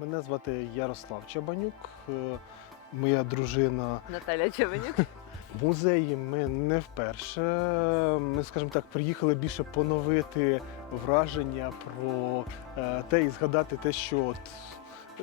Мене звати Ярослав Чабанюк, е, моя дружина Наталя Чабанюк. в музеї. Ми не вперше. Ми, скажімо так, приїхали більше поновити враження про е, те і згадати те, що от.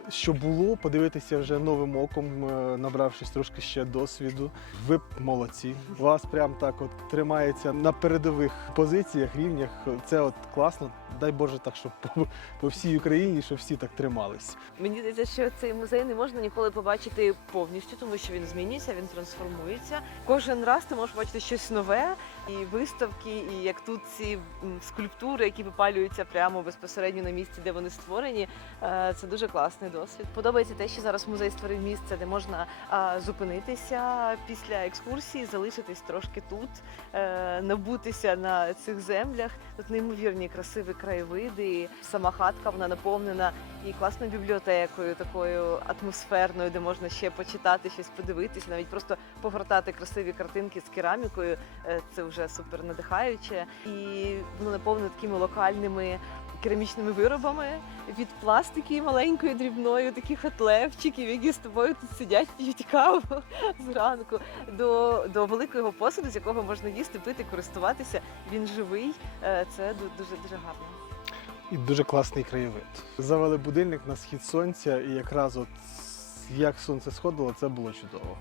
Що було, подивитися вже новим оком, е, набравшись трошки ще досвіду. Ви молодці. Вас прям так от тримається на передових позиціях, рівнях. Це от класно. Дай Боже, так, щоб по, по всій Україні, щоб всі так тримались. Мені здається, що цей музей не можна ніколи побачити повністю, тому що він змінюється, він трансформується. Кожен раз ти можеш бачити щось нове, і виставки, і як тут ці скульптури, які випалюються прямо безпосередньо на місці, де вони створені. Е, Це дуже класний досвід. Подобається те, що зараз музей створив місце, де можна зупинитися після екскурсії, залишитись трошки тут, е, набутися на цих землях. Тут неймовірні красиві краєвиди. Сама хатка вона наповнена і класною бібліотекою, такою атмосферною, де можна ще почитати щось, подивитися, навіть просто погортати красиві картинки з керамікою. Е, Це вже супер надихаюче. І воно наповнено такими локальними. Керамічними виробами від пластики маленької дрібної, таких от левчиків, які з тобою тут сидять, п'ють каву зранку, до, до великого посуду, з якого можна їсти, пити, користуватися. Він живий. Е, Це дуже дуже гарно. І дуже класний краєвид. Завели будильник на схід сонця, і якраз от як сонце сходило, це було чудово.